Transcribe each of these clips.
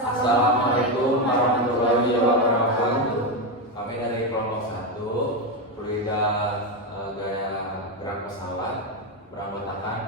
Assalamualaikum warahmatullahi wabarakatuh. Kami dari kelompok 1, Fluida Gaya Gerak Pesawat, beranggotakan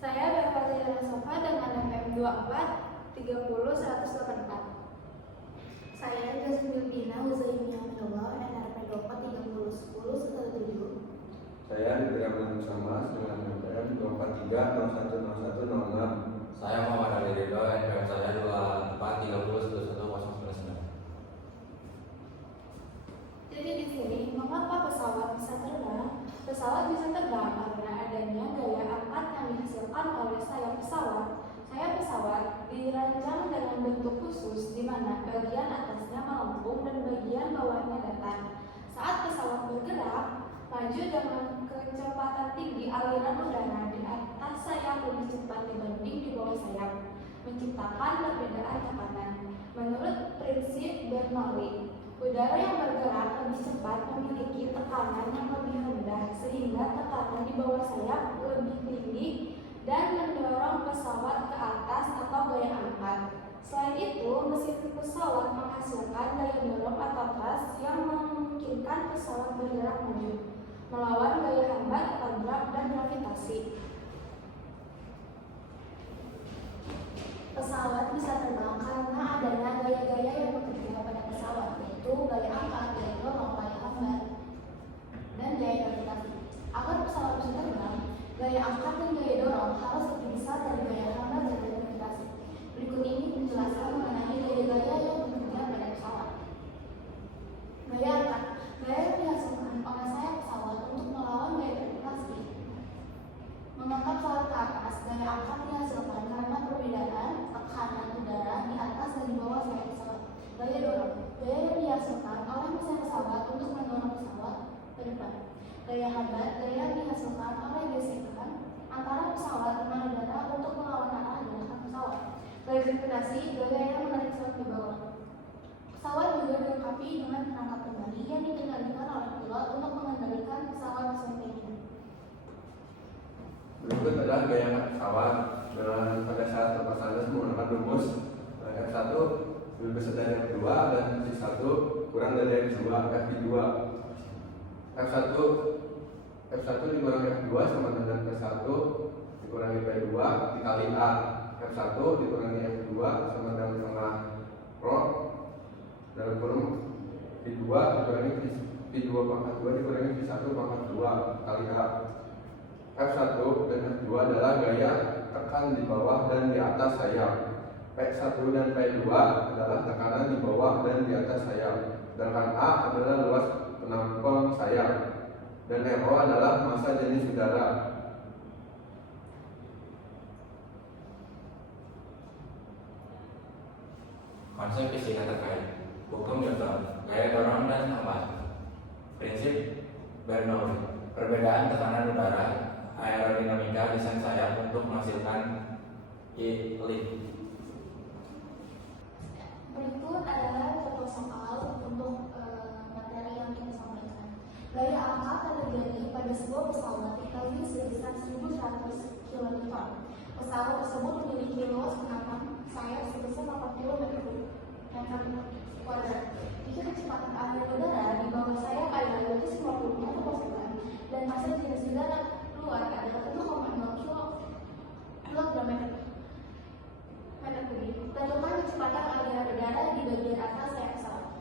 Saya Berfazila Sofa dengan NPM 24 30184. Saya Jasmine Bina Uzaimnya Abdullah NRP 24 30 10 17. Saya Diberi Sama dengan NPM 23 01 01 06. saya Muhammad Ali Ridho, NPM saya 24 30 11 099. Jadi di sini, mengapa pesawat bisa terbang? Pesawat bisa terbang karena adanya gaya angkat yang dihasilkan oleh sayap pesawat. Sayap pesawat dirancang dengan bentuk khusus di mana bagian atasnya melengkung dan bagian bawahnya datar. Saat pesawat bergerak, maju dengan kecepatan tinggi, aliran udara di atas sayap lebih cepat dibanding di bawah sayap, menciptakan perbedaan tekanan. Menurut prinsip Bernoulli, udara yang bergerak lebih cepat memiliki tekanan yang lebih rendah sehingga tekanan di bawah sayap lebih tinggi dan mendorong pesawat ke atas atau gaya angkat. Selain itu, mesin pesawat menghasilkan daya dorong atau thrust yang memungkinkan pesawat bergerak maju melawan gaya hambat atau drag dan gravitasi. Pesawat bisa terbang karena adanya gaya-gaya yang bekerja pada pesawat, yaitu gaya angkat, gaya dorong, gaya hambat, dan gaya gravitasi. Agar pesawat bisa terbang, gaya angkat dan gaya dorong harus lebih besar dari gaya hambat dan gaya gravitasi. Berikut ini menjelaskan mengenai gaya-gaya yang bekerja pada pesawat. Gaya angkat, gaya yang dihasilkan oleh sayap pesawat untuk melawan gaya gravitasi. Mengangkat pesawat ke atas, gaya angkat dihasilkan karena perbedaan tekanan udara di atas dan di bawah sayap pesawat. Gaya dorong, gaya yang dihasilkan oleh mesin pesawat untuk mendorong pesawat ke depan. Gaya hambat, gaya yang dihasilkan oleh gesekan antara pesawat dengan udara untuk melawan arah gerakan pesawat. Gaya gravitasi, gaya yang menarik pesawat ke bawah. Pesawat juga dilengkapi dengan perangkat kendali yang dikendalikan oleh pilot untuk mengendalikan pesawat sesuai keinginan. Berikut adalah gaya angkat pesawat pada saat lepas landas menggunakan rumus F1 lebih besar dari F2 dan F1 kurang dari F2. F1 dikurangi F2 sama dengan P1 dikurangi P2 dikali A. F1 dikurangi F2 sama dengan setengah rho dalam kurung P2 dikurangi P2 pangkat 2 dikurangi P1 pangkat 2 kali A. F1 dan F2 adalah gaya tekan di bawah dan di atas sayap. P1 dan P2 adalah tekanan di bawah dan di atas sayap. Sedangkan A adalah luas penampung sayap. Dan RO adalah massa jenis udara. Konsep fisika terkait hukum Newton, gaya dorong dan hambat. Prinsip Bernoulli, perbedaan tekanan udara, aerodinamika desain sayap untuk menghasilkan lift. Berikut adalah contoh soal untuk materi yang kita sampaikan. Gaya angkat terjadi pada sebuah pesawat di kayu sebesar 1.100 kN. Pesawat tersebut memiliki luas penampang sayap sebesar 80 meter kuadrat. Jika kecepatan aliran udara di bawah sayap adalah 250 meter per second dan massa jenis udara keluar adalah 0,0 kg meter kubik. Tentukan kecepatan aliran udara di bagian atas sayap pesawat.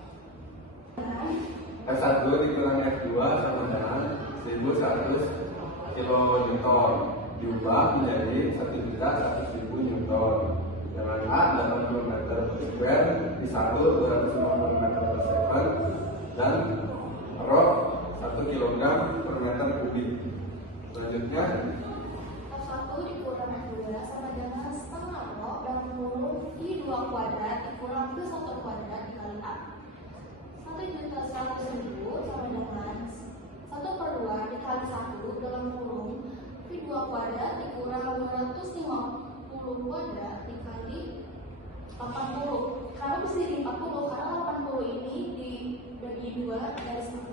F1 dikurangi F2 sama dengan 1100 kN diubah menjadi 1.100.000 Newton. Dengan A 80 meter square di 250 meter per second dan rho 1 kg per meter kubik. Selanjutnya F1 dikurangi F2 sama dengan setengah rho dan kurung I2 kuadrat dikurangi ke 1 kuadrat dikali A. 1.100.000 sama dengan 1/2 dikali 1 dalam kurung I2 kuadrat dikurang 250 kuadrat dikali 80. Kenapa mesti di 40? Karena 80 ini dibagi 2 dari 1.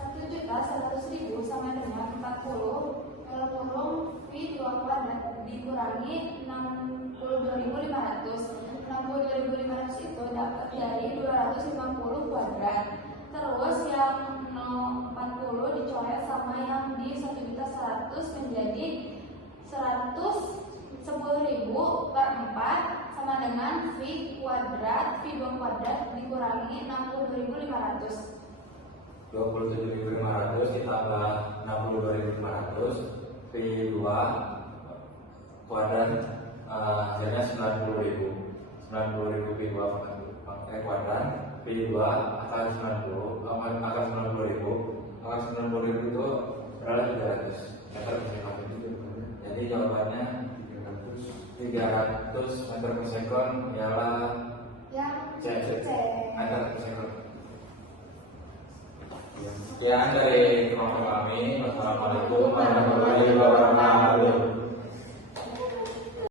1.100.000 sama dengan 40 dalam kurung V2 kuadrat dikurangi 62.500. 62.500 itu dapat dari 250 kuadrat. Terus yang 40 dicoret sama yang di 1.100.000 menjadi 110.000 per 4 sama dengan V kuadrat, V buang kuadrat dikurangi 62.500. 27.500 ditambah 62.500 V2 kuadrat, hasilnya 90.000. 90.000 V2 kuadrat, V2 akar 90.000, akar 90.000 itu adalah 300 meter per sekon. Jadi jawabannya 300 meter per sekon ialah Yang C. C. Meter per sekon. Sekian dari kelompok kami. Wassalamualaikum warahmatullahi wabarakatuh.